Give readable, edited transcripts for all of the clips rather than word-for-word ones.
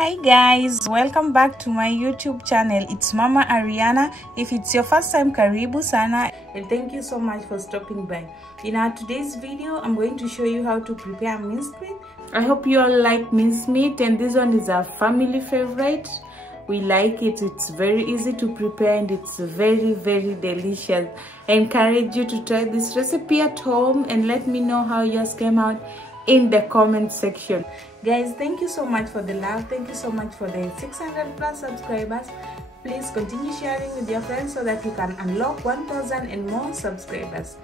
Hi guys, welcome back to my YouTube channel. It's Mama Ariana. If it's your first time, karibu sana, and thank you so much for stopping by. In our today's video, I'm going to show you how to prepare minced meat. I hope you all like minced meat, and this one is a family favorite. We like it. It's very easy to prepare and it's very delicious. I encourage you to try this recipe at home and let me know how yours came out in the comment section. Guys, thank you so much for the love. Thank you so much for the 600 plus subscribers. Please continue sharing with your friends so that we can unlock 1000 and more subscribers.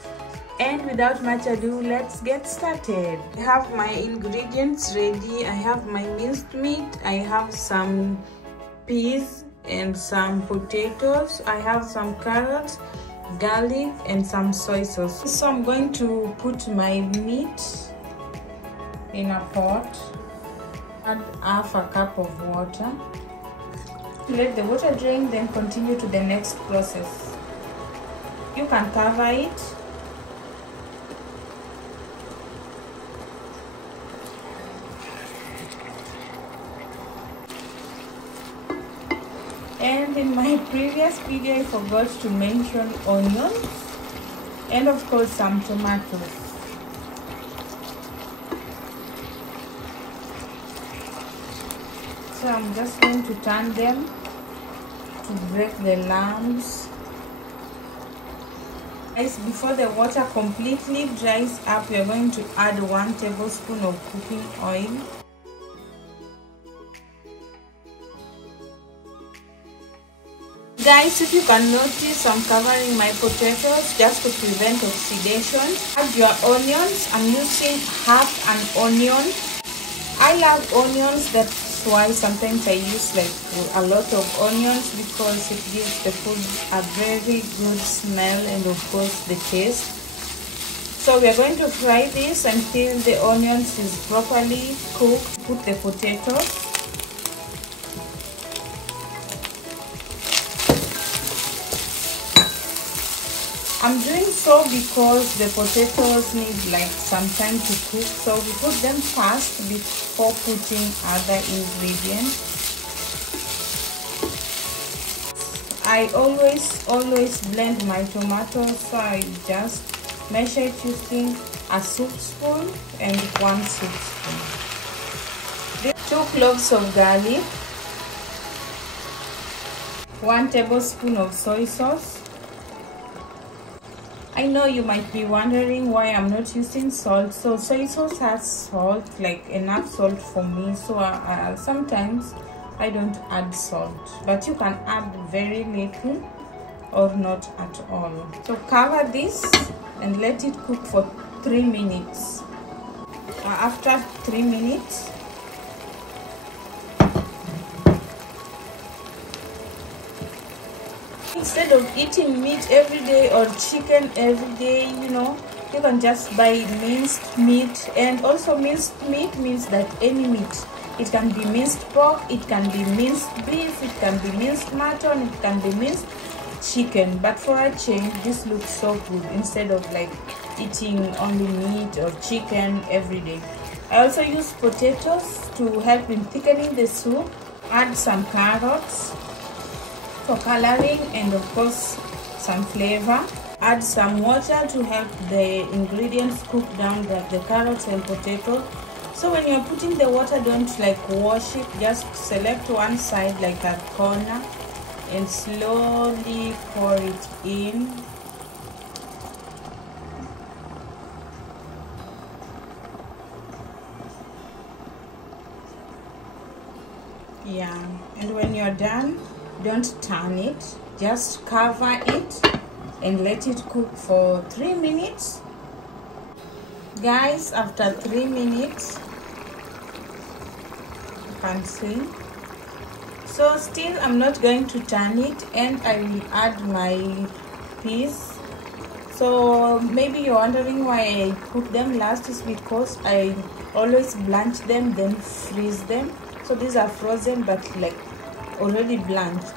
And without much ado, let's get started. I have my ingredients ready. I have my minced meat. I have some peas and some potatoes. I have some carrots, garlic, and some soy sauce. So I'm going to put my meat in a pot. Add half a cup of water. Let the water drain, then continue to the next process. You can cover it. And in my previous video, I forgot to mention onions and of course some tomatoes. So I'm just going to turn them to break the lumps. Guys, before the water completely dries up, we are going to add 1 tablespoon of cooking oil. Guys, if you can notice, I'm covering my potatoes just to prevent oxidation. Add your onions. I'm using half an onion. I love onions, that's why sometimes I use like a lot of onions because it gives the food a very good smell and of course the taste. So we are going to fry this until the onions is properly cooked. Put the potatoes. I'm doing so because the potatoes need like some time to cook, so we put them first before putting other ingredients. I always blend my tomatoes, so I just measure it using a soup spoon and 1 soup spoon. 2 cloves of garlic, 1 tablespoon of soy sauce. I know you might be wondering why I'm not using salt. So soy sauce has salt, like enough salt for me, so sometimes I don't add salt, but you can add very little or not at all. So cover this and let it cook for 3 minutes. After 3 minutes, instead of eating meat every day or chicken every day, you know, you can just buy minced meat. And also minced meat means that any meat. It can be minced pork, it can be minced beef, it can be minced mutton, it can be minced chicken. But for a change, this looks so good instead of like eating only meat or chicken every day. I also use potatoes to help in thickening the soup. Add some carrots for coloring and of course some flavor. Add some water to help the ingredients cook down, like the carrots and potato. So when you're putting the water, don't like wash it, just select one side like a corner and slowly pour it in. Yeah, and when you're done, don't turn it, just cover it and let it cook for 3 minutes. Guys, after 3 minutes, you can see. So still I'm not going to turn it, and I will add my peas. So maybe you're wondering why I put them last, is because I always blanch them then freeze them. So these are frozen but like already blanched.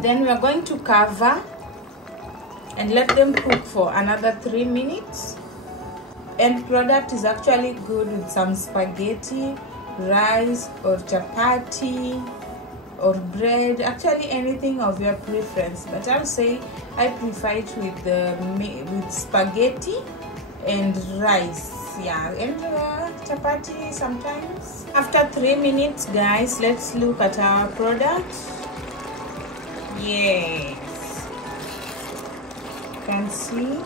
Then we are going to cover and let them cook for another 3 minutes. end product is actually good with some spaghetti, rice, or chapati, or bread, actually anything of your preference, but I'll say I prefer it with spaghetti and rice, yeah, and chapati sometimes. After 3 minutes, guys, let's look at our product. Yes, you can see.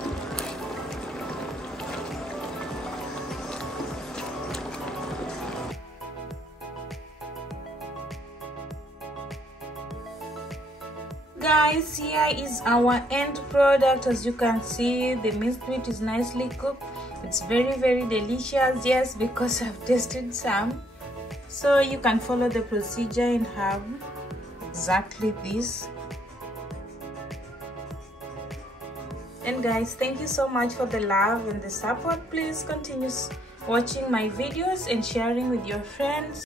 Guys, here is our end product. As you can see, the minced meat is nicely cooked. It's very delicious. Yes, because I've tasted some. So you can follow the procedure and have exactly this. And guys, thank you so much for the love and the support. Please continue watching my videos and sharing with your friends.